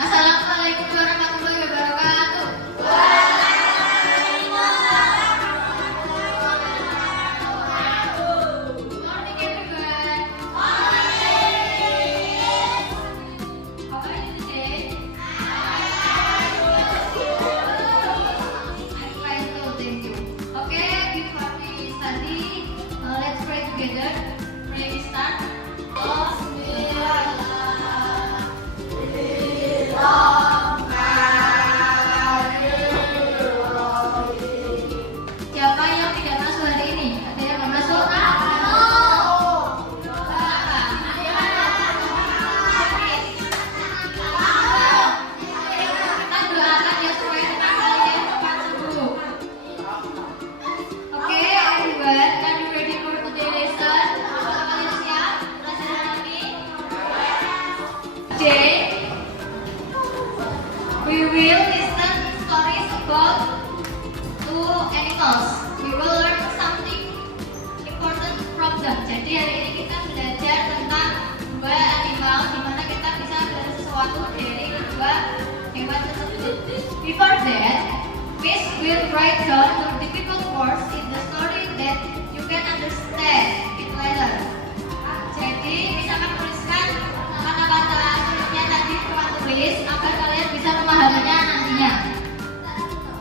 Assalamualaikum warahmatullahi wabarakatuh. Good morning, everyone. How are you today? I'm fine too, thank you. Okay, before we study, let's pray together. Pray we start. Siapa yang tidak masuk hari ini? Ada yang nggak masuk? Kita doakan ya supaya kita kalian cepat sembuh. Oke, everyone, are you ready for today's lesson? Apakah kalian siap? Pelajaran hari ini? Today, we will listen stories about two animals. We will learn something important from them. Jadi hari ini kita belajar tentang dua animal, di mana kita bisa belajar sesuatu dari kedua hewan tersebut. Before that, Miss will write down the difficult words in the story that you can understand it later. Jadi Miss akan tuliskan kata-kata sulitnya tadi di papan tulis agar kalian bisa memahaminya nantinya.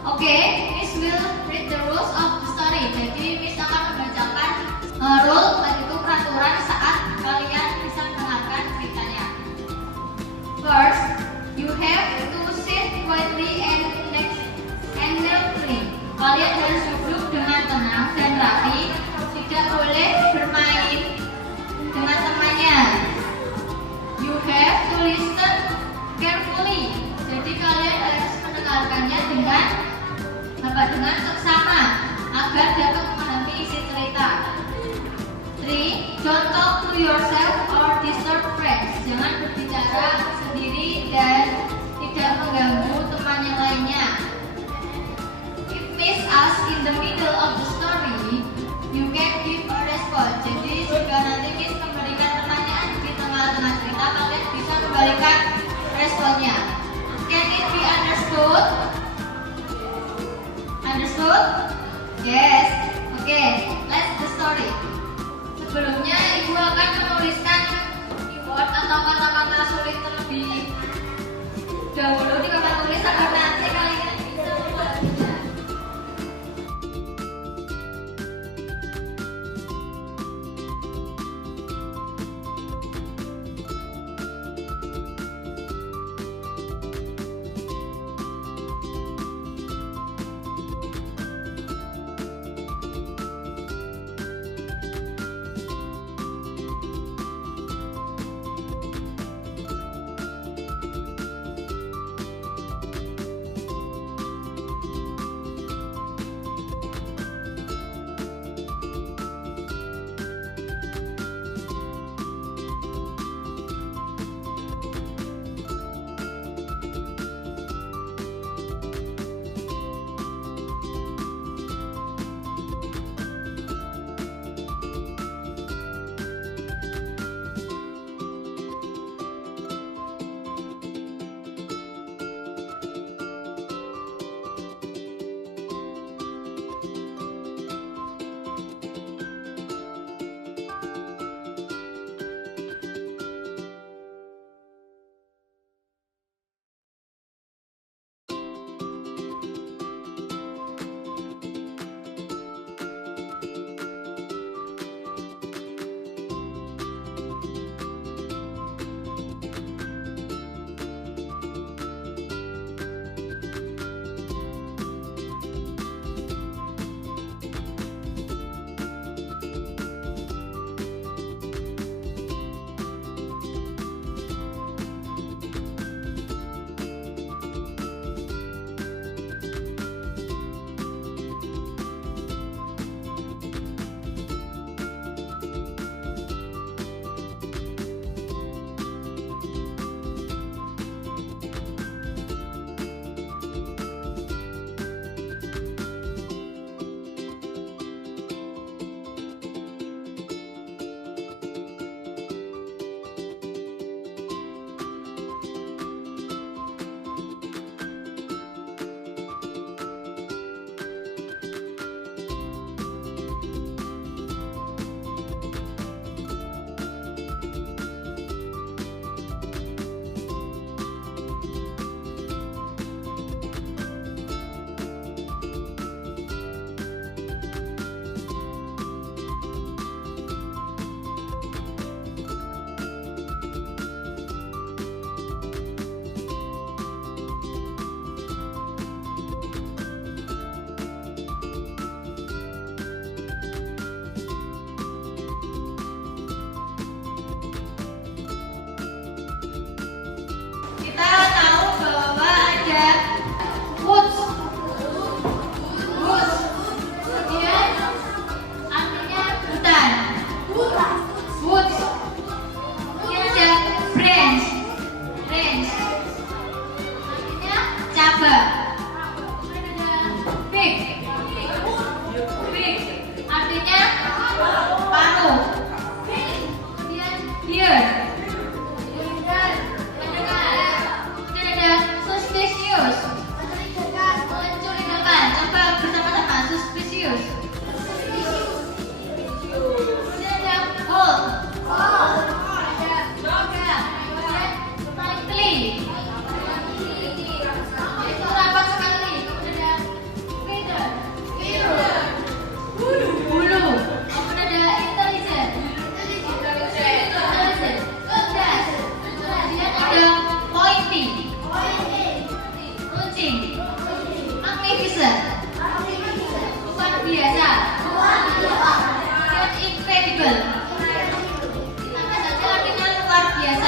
Oke, Miss will read the rules of the story. Jadi Miss akan membacakan rule, yaitu peraturan saat kalian bisa mendengarkan ceritanya. First, you have to sit quietly and neatly. Kalian harus duduk dengan tenang dan rapi. Tidak boleh bermain dengan temannya. You have to listen carefully. Jadi kalian harus mendengarkannya dengan seksama agar dapat memahami isi cerita. 3. Don't talk to yourself or disturb friends. Jangan berbicara sendiri dan tidak mengganggu teman yang lainnya. If Miss asks in the middle of the story, you can give a response. Jadi jika nanti Miss memberikan pertanyaan di tengah-tengah cerita, kalian bisa memberikan responnya. Can it be understood? Understood? Yes. Okay, let's the story. Sebelumnya Ibu akan menuliskan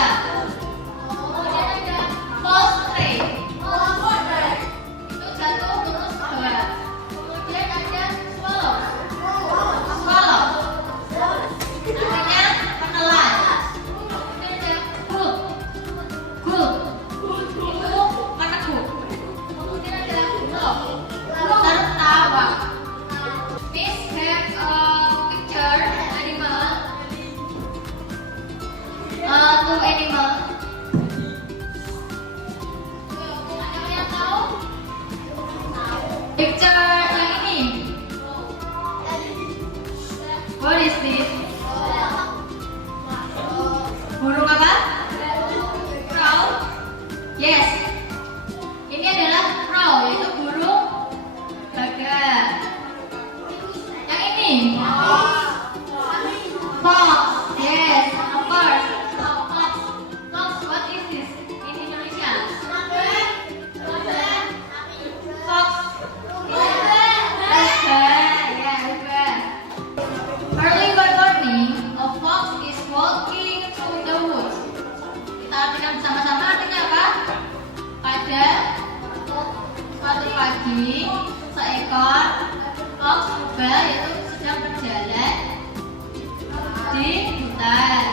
gagak. Kemudian ada fall straight. Itu jatuh terus ke bawah. Kemudian ada swallow. Swallow. Artinya menelan. Kemudian ada gulp. Gulp. Itu meneguk. Kemudian ada gulp. Tertawa. Miss have a picture animal. Two animal. Ada yang tahu? Picture yang ini. What is this? Burung apa? Crow. Yes. Ini adalah crow, yaitu burung gagak. Yang ini. Fox. Yes, of course. Fox. Fox, what is this in Indonesia? Fox. Early one morning, a fox is walking through the woods. Kita artikan bersama-sama, artinya apa? Pada suatu pagi, seekor fox purba yaitu sedang berjalan di hutan.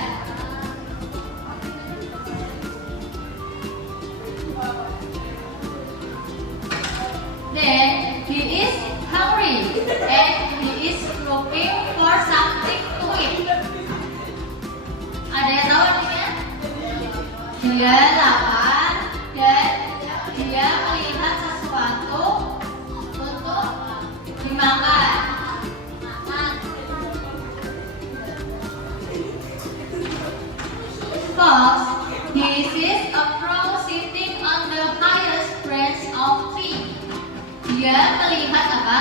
Then he is hungry and he is looking for something to eat. Ada yang tahu artinya? Dia lapar dan dia melihat sesuatu untuk dimakan. Fox, he sees a crow sitting on the highest branch of tree. Dia melihat apa?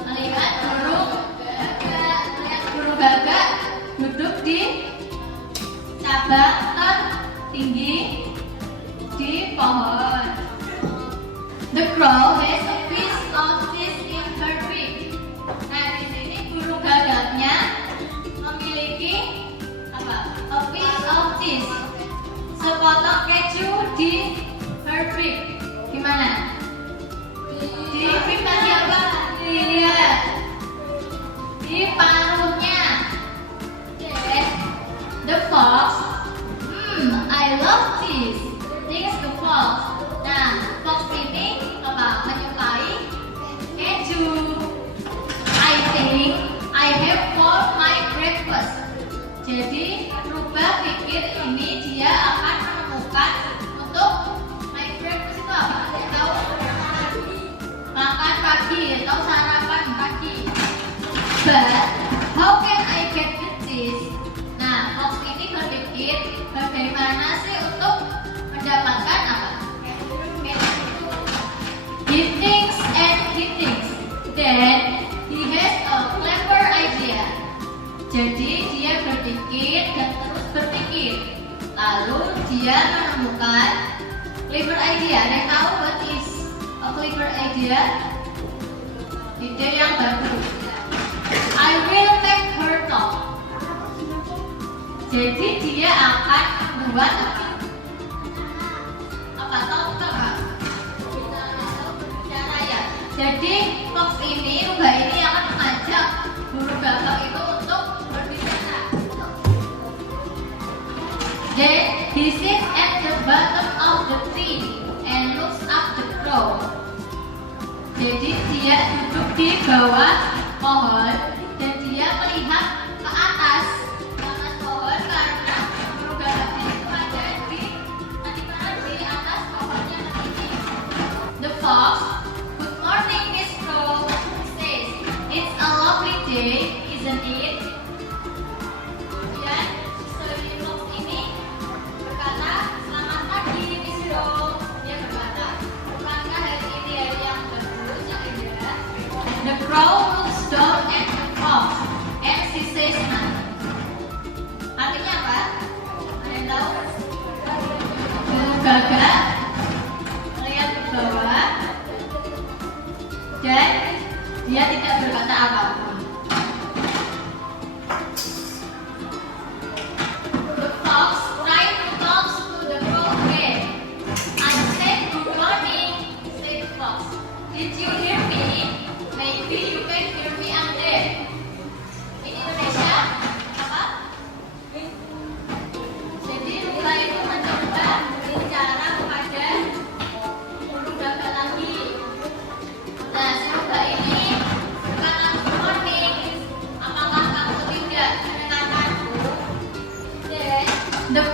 Melihat burung gagak duduk di cabang tertinggi di pohon. The crow has a piece of fish in her beak. Nah, di sini burung gagaknya memiliki apa? A piece of fish. Sepotong keju di her beak. Gimana? Di beak tadi apa? Iya. Di paruhnya. Yes. The fox. I love this. Thinks the fox. Nah, fox ini apa? Menyukai keju. I think I have for my breakfast. Jadi rubah pikir ini dia akan menemukan untuk my breakfast itu apa? Ada tahu? Makan pagi atau sarapan pagi. But how can I get the cheese? Nah, fox ini berpikir bagaimana sih untuk mendapatkan apa? He thinks and he thinks. Then he has a clever idea. Jadi dia berpikir dan terus berpikir. Lalu dia menemukan clever idea. Ada yang tahu what is a clever idea? Ide yang bagus. I will make her talk. Jadi dia akan membuat apa? Tahu apa? Cara ya. Jadi fox ini, rubah ini akan mengajak burung gagak itu untuk berbicara. Then he sits at the bottom of the tree and looks up the crow. Jadi dia duduk di bawah pohon dan dia melihat ke atas pohon karena burung gagaknya itu ada di atas pohon yang tinggi. The fox, good morning Miss Crow, says, it's a lovely day, isn't it? Kemudian si fox ini berkata, selamat pagi Miss Crow. Dia berkata, bukankah hari ini hari yang bagus, yang indah? The crow looks down at the fox and she says nothing. Artinya apa? Ada yang tahu? Burung gagak melihat ke bawah dan dia tidak berkata apapun. The fox tried to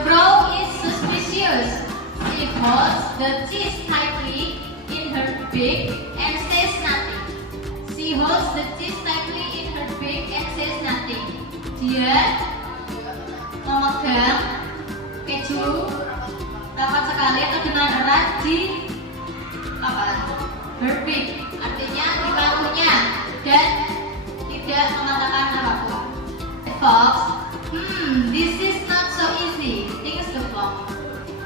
crow is suspicious. She holds the cheese tightly in her beak and says nothing. She holds the cheese tightly in her beak and says nothing. Dia memegang keju rapat sekali atau dengan erat di her beak, artinya di paruhnya, dan tidak mengatakan apapun. The fox, this is not so easy, thinks the fox.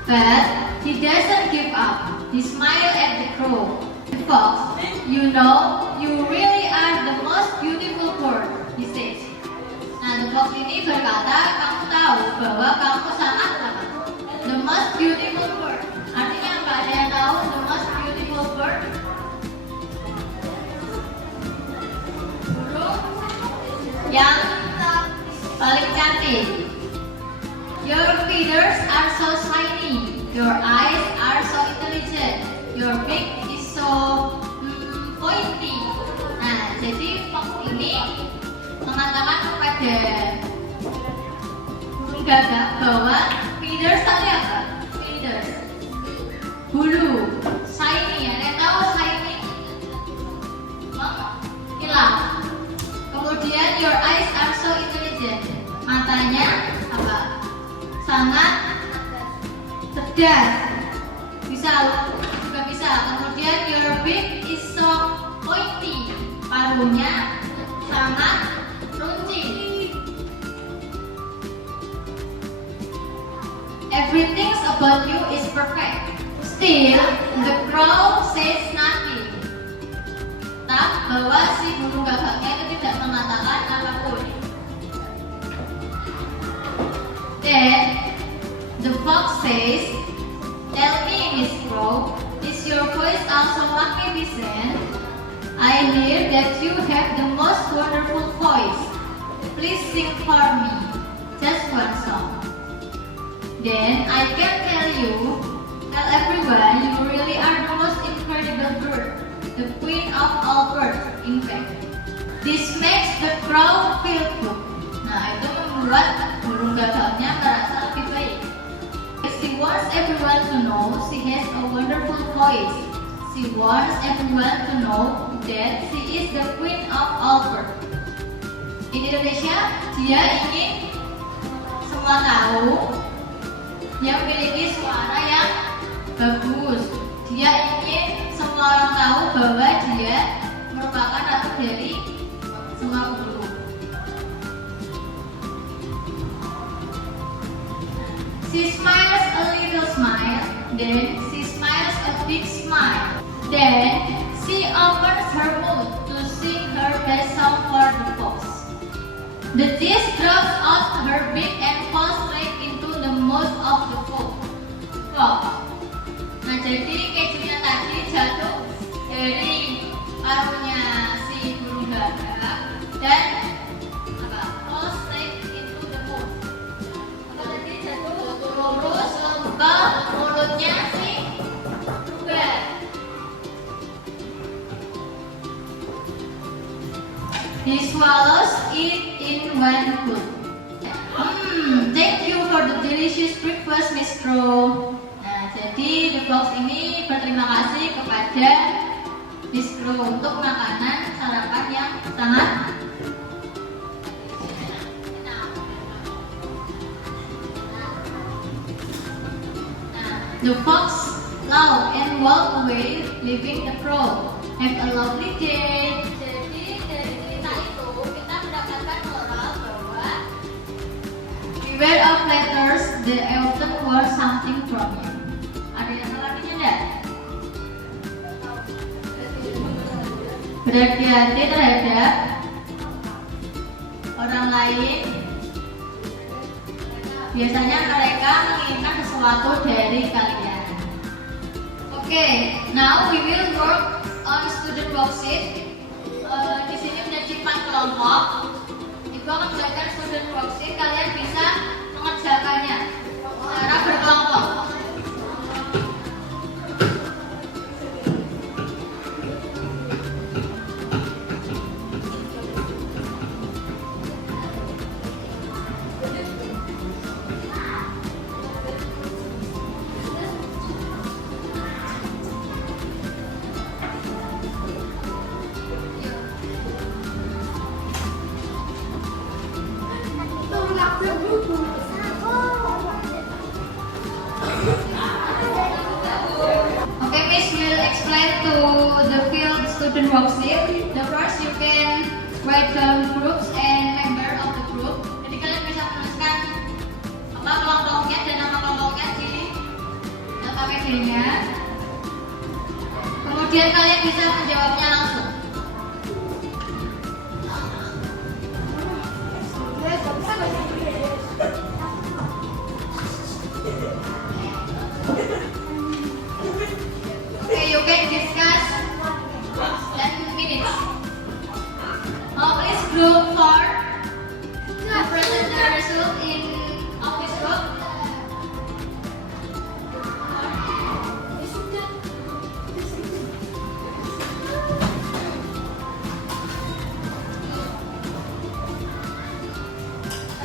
But he doesn't give up. He smiles at the crow. The fox, you know, you really are the most beautiful bird, he says. Nah, the fox ini berkata, kamu tahu bahwa kamu sangat the most beautiful bird. Artinya apa? Ada yang tahu the most beautiful bird? Burung yang paling cantik. Your feathers are so shiny. Your eyes are so intelligent. Your beak is so pointy. Nah, jadi fox ini mengatakan kepada burung gagak bahwa feathers tadi apa? Feathers, bulu, shiny. Ada yang tahu shiny? Mengkilap. Kemudian your eyes are so intelligent. Matanya apa? Sangat cerdas. Bisa juga bisa. Kemudian your beak is so pointy. Paruhnya sangat runcing. Everything about you is perfect. Still, the crow says nothing. Tak bahwa si burung gagaknya itu tidak mengatakan apapun. Then the fox says, tell me, Miss Crow, is your voice also magnificent? I hear that you have the most wonderful voice. Please sing for me, just one song. Then I can tell everyone you really are the most incredible bird, the queen of all birds, in fact. This makes the crow feel good. Nah, itu membuat burung gagaknya merasa lebih baik. She wants everyone to know she has a wonderful voice. She wants everyone to know that she is the queen of all birds. In Indonesia, dia ingin semua tahu dia memiliki suara yang bagus. Dia ingin semua orang tahu bahwa dia merupakan ratu dari semua burung. She smiles a little smile, then she smiles a big smile. Then she opens her mouth to sing her best song for the fox. The cheese drops out her beak and falls straight into the mouth of the fox. Nah, jadi kejunya tadi jatuh dari paruhnya si burung gagak dan falls straight into the mouth. Jadi jatuh lurus ke mulutnya si burung. He swallows it in one go. Thank you for the delicious breakfast, Miss Crow. Nah, jadi the fox ini berterima kasih kepada Miss Crow untuk makanan sarapan yang sangat enak. The fox laughed and walked away, leaving the crow. Have a lovely day. Jadi dari cerita itu kita mendapatkan moral bahwa beware of letters, they often want something from you. Ada yang artinya enggak? Berhati-hati terhadap orang lain. Biasanya mereka menginginkan sesuatu dari kalian. Okay, now we will work on student worksheet. Di sini menjadi 4 kelompok. Ibu akan mengajarkan student worksheet. Kalian bisa mengerjakannya secara berkelompok. to the field student worksheet. The first you can write down groups and member of the group. Jadi kalian bisa menuliskan apa kelompoknya dan nama kelompoknya di KPD-nya. Kemudian kalian bisa menjawabnya langsung. Okay, you can discuss 10 minutes. Please group 4 to present the result in office group.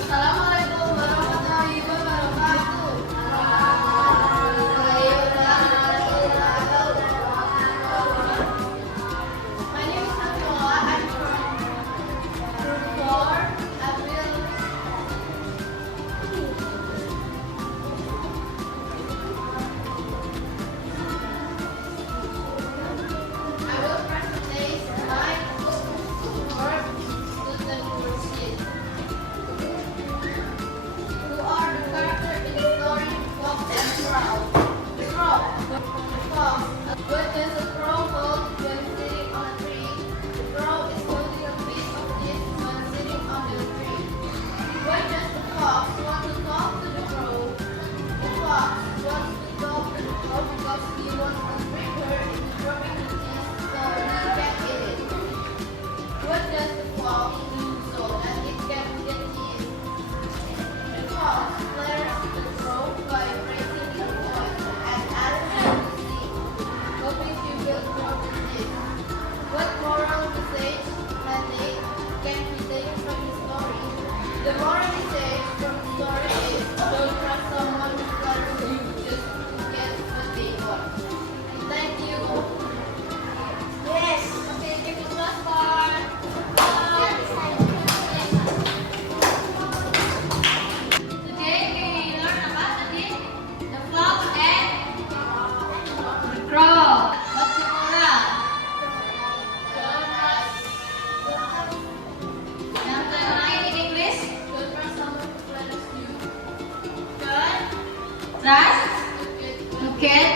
Assalamualaikum warahmatullahi wabarakatuh. My name is Abdullah. I'm from Group 4. I will present my work student worksheet. Who are the characters in the story Fox and Crow? The Crow. The Fox. What does a crow hold when sitting on a tree? The crow is holding a piece of this when sitting on the tree. Why does the fox want to talk to the crow? The fox wants to talk to the crow because he wants to trick her into dropping the cheese so he can eat it. What does the fox do so that it can get cheese? The fox flares the crow by raising his voice and asks him to sing, hoping she will drop the cheese. What moral message can we take from the story? The moral message from the story is don't trust someone who flatters you just to get what they want. Thank you. Yes. Okay, give it last part. Today we learn about the fox and the crow. What's the moral? Don't trust. Yang lain in English? Don't trust someone who flatters you. Don't trust. To get.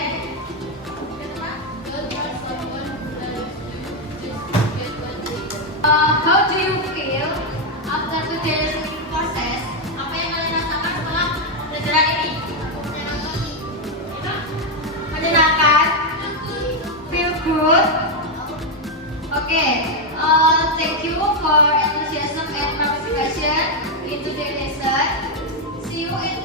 Don't trust someone who flatters you just to get what they want. How do you feel after today's reading process? Apa yang kalian rasakan setelah pelajaran ini? Menyenangkan? Feel good? Okay. Thank you for enthusiasm and participation in today's lesson. See you in